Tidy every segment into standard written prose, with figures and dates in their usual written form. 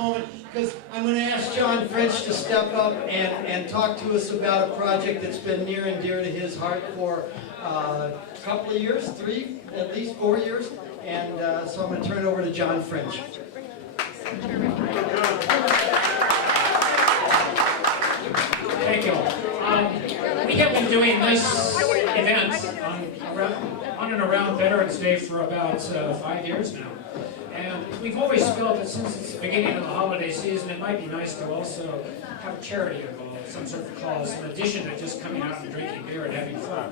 moment because I'm going to ask John French to step up and talk to us about a project that's been near and dear to his heart for a couple of years, at least 4 years. And so I'm going to turn it over to John French. Thank you. We have been doing this event on and around Veterans Day for about 5 years now. And we've always felt that since it's the beginning of the holiday season, it might be nice to also have a charity involved, some sort of cause, in addition to just coming out and drinking beer and having fun.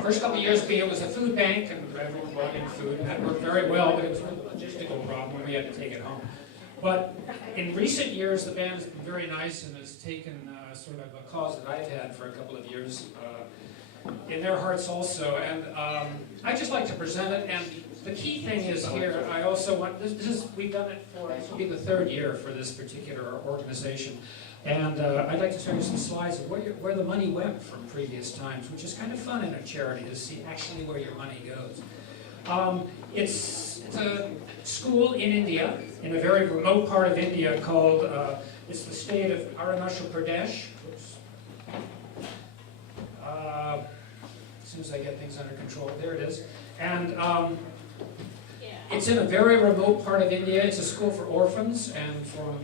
First couple of years, it was a food bank, and everyone brought in food, and that worked very well, but it was a logistical problem when we had to take it home. But in recent years, the band has been very nice and has taken sort of a cause that I've had for a couple of years in their hearts also. And I'd just like to present it. And the key thing is here, I also want, we've done it for, this will be the 3rd year for this particular organization. And I'd like to show you some slides of where the money went from previous times, which is kind of fun in a charity to see actually where your money goes. It's a school in India, in a very remote part of India called, it's the state of Arunachal Pradesh. Oops. As soon as I get things under control, there it is. And it's in a very remote part of India. It's a school for orphans and for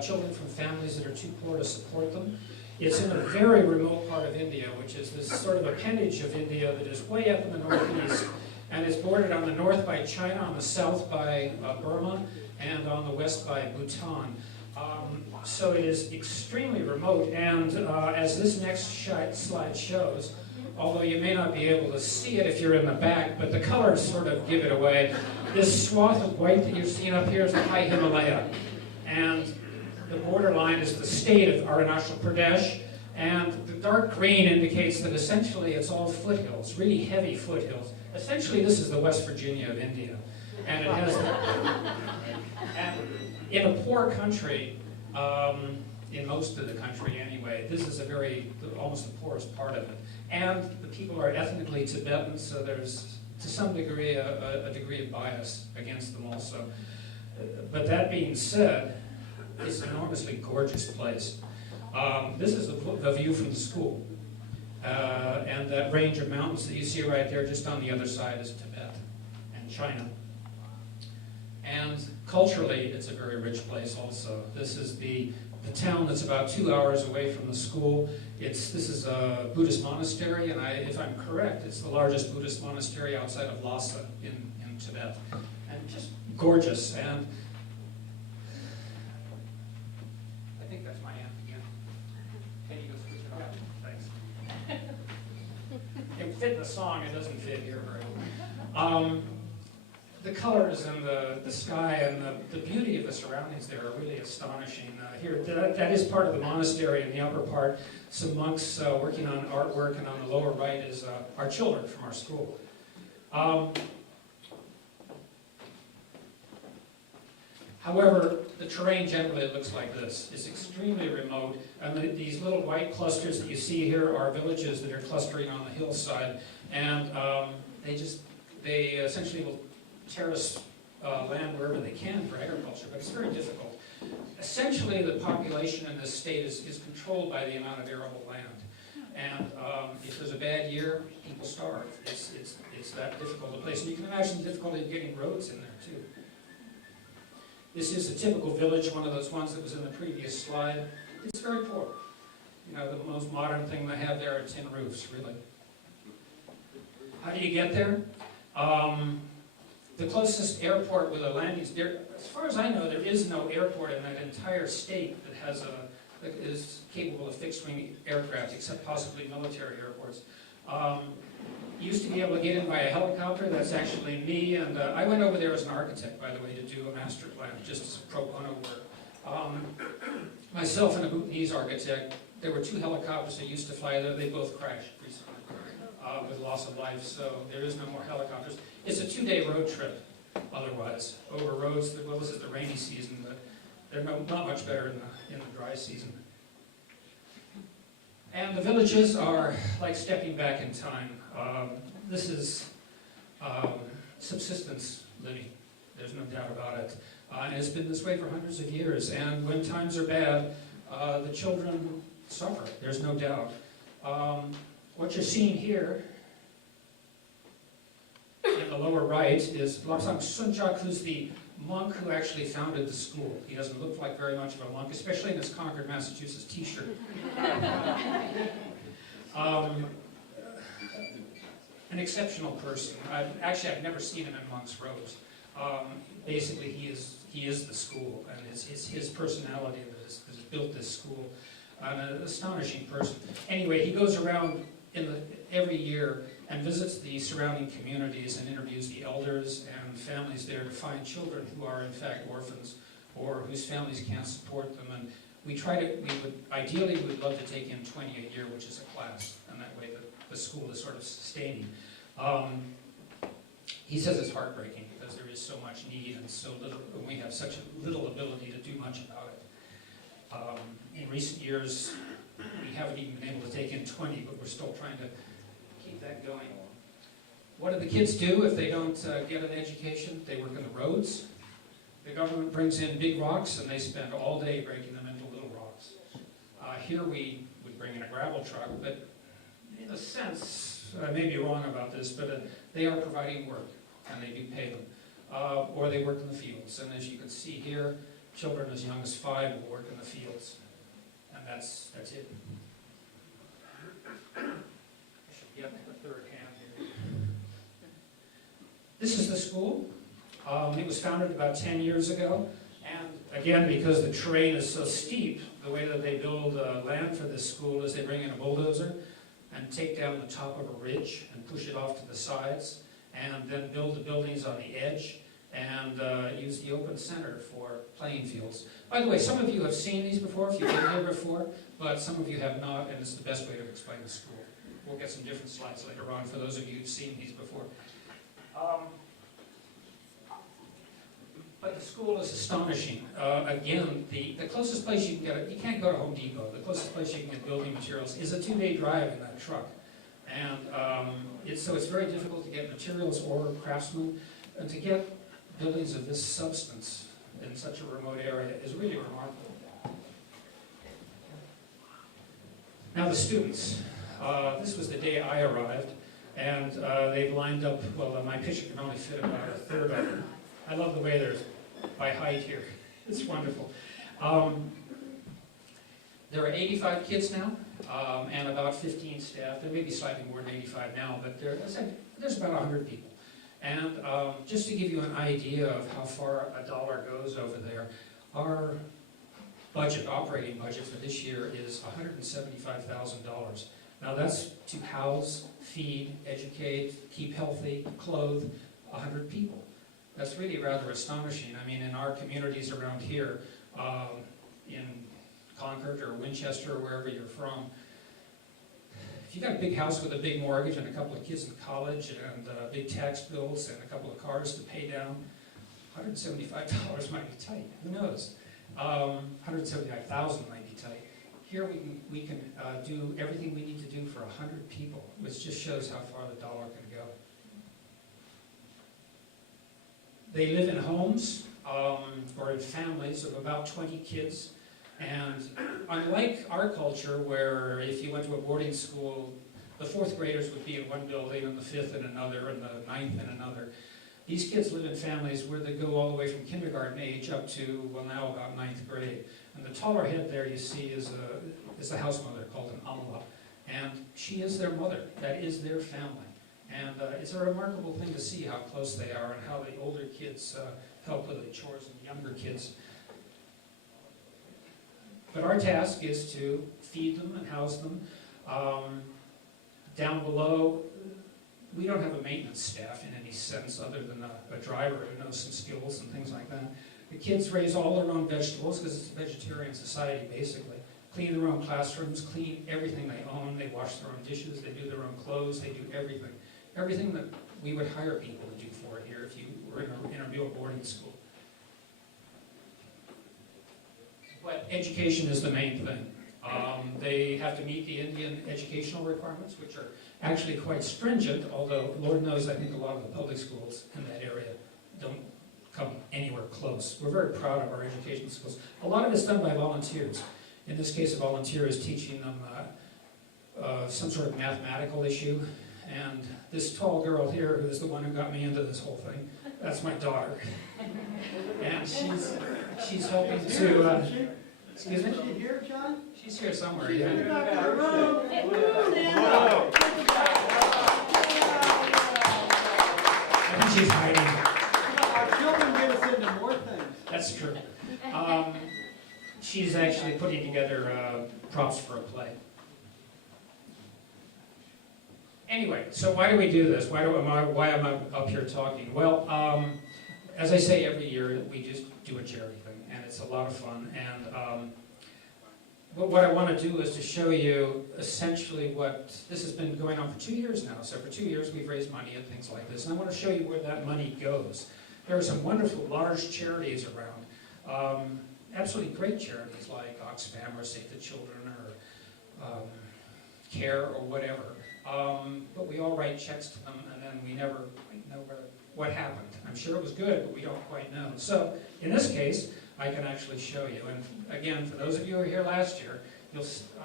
children from families that are too poor to support them. It's in a very remote part of India, which is this sort of appendage of India that is way up in the northeast. And is bordered on the north by China, on the south by Burma, and on the west by Bhutan. So it is extremely remote, and as this next slide shows, although you may not be able to see it if you're in the back, but the colors sort of give it away. This swath of white that you've seen up here is the high Himalaya, and the borderline is the state of Arunachal Pradesh, and the dark green indicates that essentially it's all foothills, really heavy foothills. Essentially, this is the West Virginia of India, and it has. And in a poor country, in most of the country anyway, this is almost the poorest part of it. And the people are ethnically Tibetan, so there's to some degree a degree of bias against them also. But that being said, it's an enormously gorgeous place. This is the view from the school. And that range of mountains that you see right there, just on the other side, is Tibet and China. And culturally, it's a very rich place also. This is the town that's about 2 hours away from the school. This is a Buddhist monastery, and if I'm correct, it's the largest Buddhist monastery outside of Lhasa in Tibet. And just gorgeous. And I think that's my amp again. Can you go switch it off? Thanks. It fit the song, it doesn't fit here very well. The colors and the sky and the beauty of the surroundings there are really astonishing. Here, that is part of the monastery. In the upper part, some monks working on artwork, and on the lower right is our children from our school. However, the terrain generally looks like this. It's extremely remote, and these little white clusters that you see here are villages that are clustering on the hillside, and they essentially will terrace land wherever they can for agriculture, but it's very difficult. Essentially, the population in this state is controlled by the amount of arable land, and if there's a bad year, people starve. It's that difficult a place, and you can imagine the difficulty of getting roads in there too. This is a typical village, one of those ones that was in the previous slide. It's very poor. You know, the most modern thing they have there are tin roofs, really. How do you get there? The closest airport with a landing, as far as I know, there is no airport in that entire state that is capable of fixed-wing aircraft, except possibly military airports. Used to be able to get in by a helicopter. That's actually me, and I went over there as an architect, by the way, to do a master plan, just as pro bono work. Myself and a Bhutanese architect, there were 2 helicopters that used to fly there. They both crashed recently with loss of life, so there is no more helicopters. It's a 2-day road trip, otherwise, over roads that, well, this is the rainy season, but they're not much better in the dry season. And the villages are like stepping back in time. This is subsistence living. There's no doubt about it. And it's been this way for hundreds of years. And when times are bad, the children suffer. There's no doubt. What you're seeing here in the lower right is Lobsang Sunjak, who's the monk who actually founded the school. He doesn't look like very much of a monk, especially in his Concord, Massachusetts t-shirt. An exceptional person. I've never seen him in monk's robes. Basically, he is the school, and it's his personality that has built this school. An astonishing person. Anyway, he goes around every year and visits the surrounding communities and interviews the elders and families there to find children who are in fact orphans or whose families can't support them. And ideally we would love to take in 20 a year, which is a class, and that way the school is sort of sustaining. He says it's heartbreaking because there is so much need and so little, and we have such little ability to do much about it. In recent years, we haven't even been able to take in 20, but we're still trying to keep that going. What do the kids do if they don't get an education? They work on the roads. The government brings in big rocks, and they spend all day breaking them into little rocks. Here we would bring in a gravel truck, but in a sense, I may be wrong about this, but they are providing work, and they do pay them. Or they work in the fields, and as you can see here, children as young as 5 will work in the fields, and that's it. I should get a third hand here. This is the school. It was founded about 10 years ago, and again, because the terrain is so steep, the way that they build land for this school is they bring in a bulldozer and take down the top of a ridge and push it off to the sides, and then build the buildings on the edge, and use the open center for playing fields. By the way, some of you have seen these before, if you've been here before, but some of you have not, and it's the best way to explain the school. We'll get some different slides later on for those of you who've seen these before. But the school is astonishing. Again, the closest place you can get it, you can't go to Home Depot. The closest place you can get building materials is a 2-day drive in that truck. And so it's very difficult to get materials or craftsmen, and to get buildings of this substance in such a remote area is really remarkable. Now the students. This was the day I arrived, and they've lined up, well, my picture can only fit about a third of them. I love the way they're by height here. It's wonderful. There are 85 kids now, and about 15 staff. There may be slightly more than 85 now, but there's about 100 people. And just to give you an idea of how far a dollar goes over there, our operating budget for this year is $175,000. Now that's to house, feed, educate, keep healthy, clothe 100 people. That's really rather astonishing. I mean, in our communities around here, in Concord or Winchester or wherever you're from, if you got a big house with a big mortgage and a couple of kids in college and big tax bills and a couple of cars to pay down, $175 might be tight. Who knows? $175,000 might be tight. Here we can do everything we need to do for 100 people, which just shows how far the dollar can go. They live in homes or in families of about 20 kids. And unlike our culture, where if you went to a boarding school, the 4th graders would be in one building, and the 5th in another, and the 9th in another, these kids live in families where they go all the way from kindergarten age up to, well, now about 9th grade. And the taller head there you see is a house mother called an amma. And she is their mother. That is their family. And it's a remarkable thing to see how close they are and how the older kids help with the chores and the younger kids. But our task is to feed them and house them. Down below, we don't have a maintenance staff in any sense other than a driver who knows some skills and things like that. The kids raise all their own vegetables because it's a vegetarian society basically. Clean their own classrooms, clean everything they own. They wash their own dishes, they do their own clothes, they do everything. Everything that we would hire people to do for here if you were in a real boarding school. But education is the main thing. They have to meet the Indian educational requirements, which are actually quite stringent, although Lord knows I think a lot of the public schools in that area don't come anywhere close. We're very proud of our education schools. A lot of it's done by volunteers. In this case, a volunteer is teaching them some sort of mathematical issue. And this tall girl here, who is the one who got me into this whole thing, that's my daughter. And she's helping to... excuse me? Is she here, John? She's here somewhere, yeah. I think she's hiding. Our children get us into more things. That's true. She's actually putting together props for a play. Anyway, so why do we do this? Why am I up here talking? Well, as I say every year, we just do a charity thing, and it's a lot of fun. And but what I want to do is to show you essentially what this has been going on for 2 years now. So for 2 years, we've raised money and things like this, and I want to show you where that money goes. There are some wonderful, large charities around. Absolutely great charities like Oxfam or Save the Children or CARE or whatever. But we all write checks to them, and then we never know what happened. I'm sure it was good, but we don't quite know. So in this case, I can actually show you. And again, for those of you who were here last year,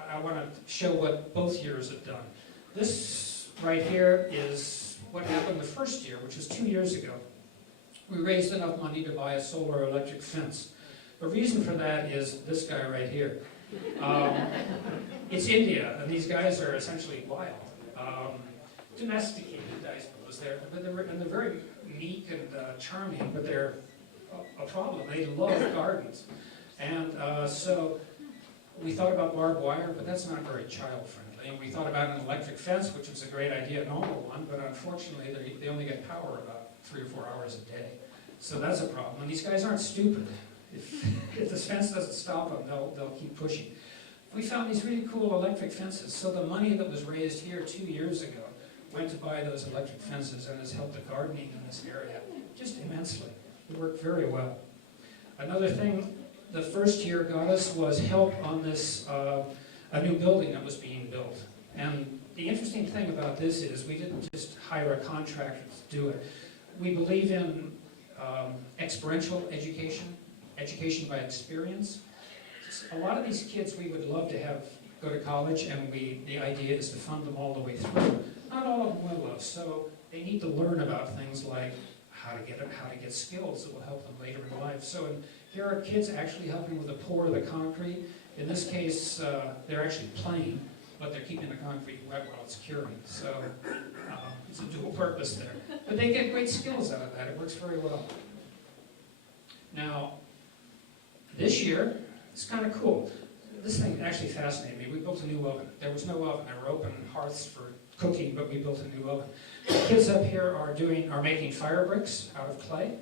I want to show what both years have done. This right here is what happened the first year, which was 2 years ago. We raised enough money to buy a solar electric fence. The reason for that is this guy right here. It's India, and these guys are essentially wild. Domesticated, I suppose. They're very meek and charming, but they're a problem. They love gardens. And so we thought about barbed wire, but that's not very child-friendly. And we thought about an electric fence, which was a great idea, a normal one, but unfortunately they only get power about 3 or 4 hours a day. So that's a problem. And these guys aren't stupid. If the fence doesn't stop them, they'll keep pushing. We found these really cool electric fences. So the money that was raised here 2 years ago went to buy those electric fences and has helped the gardening in this area just immensely. It worked very well. Another thing the first year got us was help on this, a new building that was being built. And the interesting thing about this is we didn't just hire a contractor to do it. We believe in experiential education, education by experience. A lot of these kids we would love to have go to college, and the idea is to fund them all the way through. Not all of them will, though, so they need to learn about things like how to get skills that will help them later in life. So here are kids actually helping with the pour of the concrete. In this case, they're actually playing, but they're keeping the concrete wet while it's curing. So it's a dual purpose there. But they get great skills out of that. It works very well. Now, this year, it's kind of cool. This thing actually fascinated me. We built a new oven. There was no oven. There were open hearths for cooking, but we built a new oven. The kids up here are making fire bricks out of clay.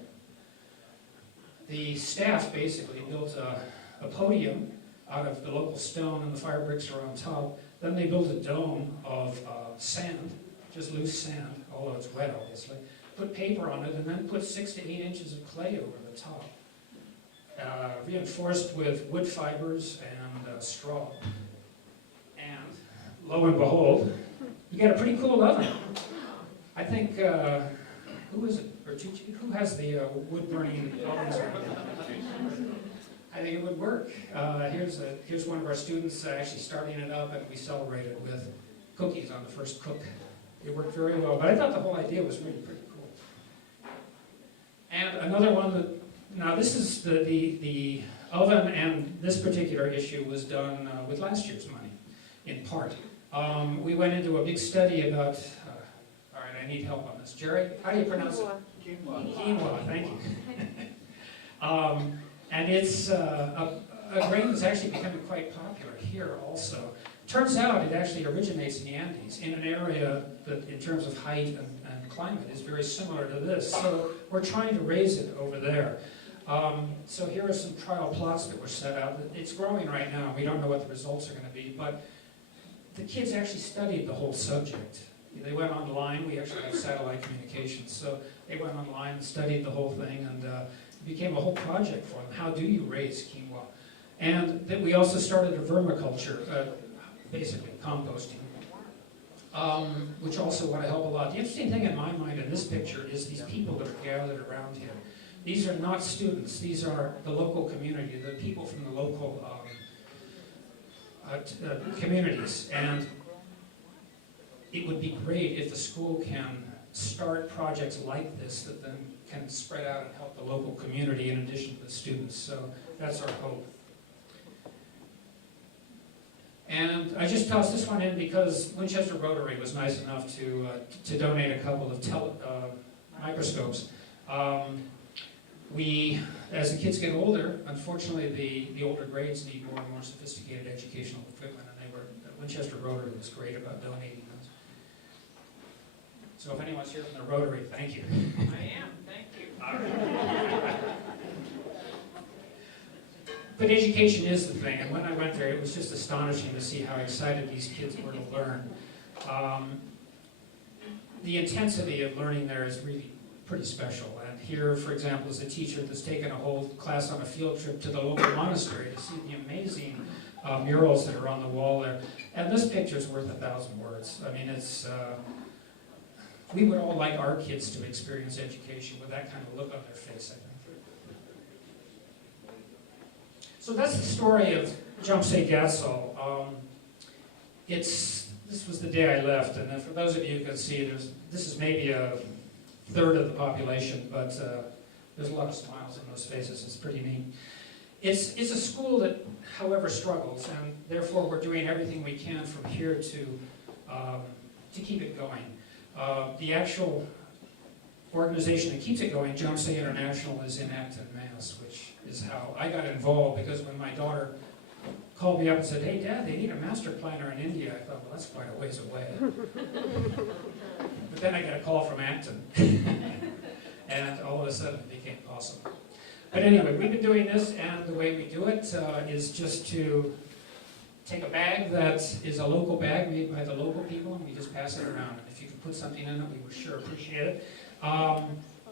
The staff basically built a podium out of the local stone, and the fire bricks are on top. Then they built a dome of sand, just loose sand, although it's wet, obviously. Put paper on it, and then put 6 to 8 inches of clay over the top. Reinforced with wood fibers and straw. And lo and behold, you get a pretty cool oven. I think, who is it? Who has the wood-burning ovens? I think it would work. Here's one of our students actually starting it up, and we celebrated with cookies on the first cook. It worked very well, but I thought the whole idea was really pretty cool. And another one that, now this is the oven, and this particular issue was done with last year's money, in part. We went into a big study about, all right, I need help on this. Jerry, how do you pronounce it? Quinoa. Quinoa, thank you. And it's a grain that's actually becoming quite popular here also. Turns out it actually originates in the Andes, in an area that, in terms of height and climate, is very similar to this. So we're trying to raise it over there. So here are some trial plots that were set out. It's growing right now. We don't know what the results are going to be, but the kids actually studied the whole subject. They went online. We actually have satellite communications, so they went online and studied the whole thing, and it became a whole project for them. How do you raise quinoa? And then we also started a vermiculture, basically composting, which also want to help a lot. The interesting thing in my mind in this picture is these people that are gathered around here. These are not students. These are the local community, the people from the local communities. And it would be great if the school can start projects like this that then can spread out and help the local community in addition to the students. So that's our hope. And I just tossed this one in because Winchester Rotary was nice enough to donate a couple of microscopes. As the kids get older, unfortunately the older grades need more and more sophisticated educational equipment, and Winchester Rotary was great about donating those. So if anyone's here from the Rotary, thank you. I am, thank you. But education is the thing, and when I went there, it was just astonishing to see how excited these kids were to learn. The intensity of learning there is really pretty special. And here, for example, is a teacher that's taken a whole class on a field trip to the local monastery to see the amazing murals that are on the wall there. And this picture's worth 1,000 words. I mean, we would all like our kids to experience education with that kind of look on their face, I think. So that's the story of Jhamtse Gatsal. This was the day I left, and for those of you who can see, this is maybe a third of the population, but there's a lot of smiles in those faces. It's pretty neat. It's a school that, however, struggles, and therefore we're doing everything we can from here to keep it going. The actual organization that keeps it going, Jhamtse International, is in Acton, Mass., which is how I got involved, because when my daughter called me up and said, "Hey, Dad, they need a master planner in India," I thought, well, that's quite a ways away. But then I got a call from Acton, and all of a sudden it became possible. But anyway, we've been doing this, and the way we do it is just to take a bag that is a local bag made by the local people, and we just pass it around. And if you can put something in it, we would sure appreciate it.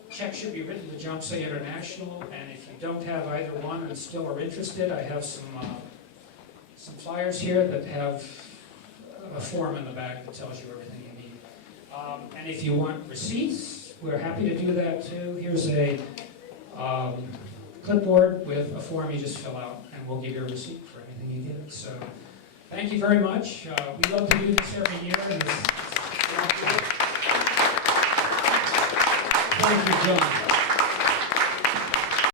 Checks should be written to Jhamtse International, and if you don't have either one and still are interested, I have some flyers here that have a form in the back that tells you everything you need. And if you want receipts, we're happy to do that too. Here's a clipboard with a form you just fill out, and we'll give you a receipt for anything you get. So thank you very much. We love to do this every year. And thank you, John.